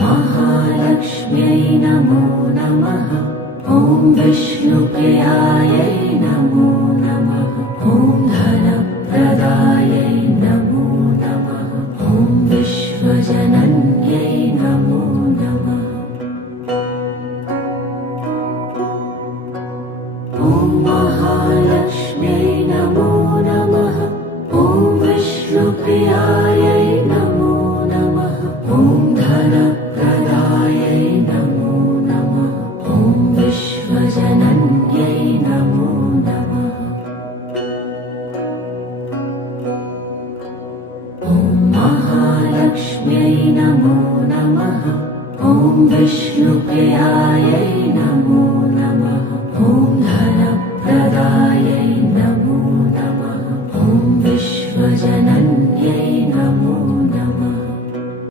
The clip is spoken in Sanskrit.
महालक्ष्म्यै नमो नमः। ॐ विष्णुप्रियायै नमो नमः। ॐ धनप्रदायै नमो नमः। ॐ विश्वजनन्यै नमो नमः। ॐ महालक्ष्म्यै नमो नमः। ॐ विष्णुप्रियायै नमो नमः। ॐ धनप्रदायै नमो नमः। ॐ विश्वजनन्यै नमो नमः। ॐ महालक्ष्म्यै नमो नमः। ॐ विष्णुप्रियायै नमो नमः। ॐ धनप्रदायै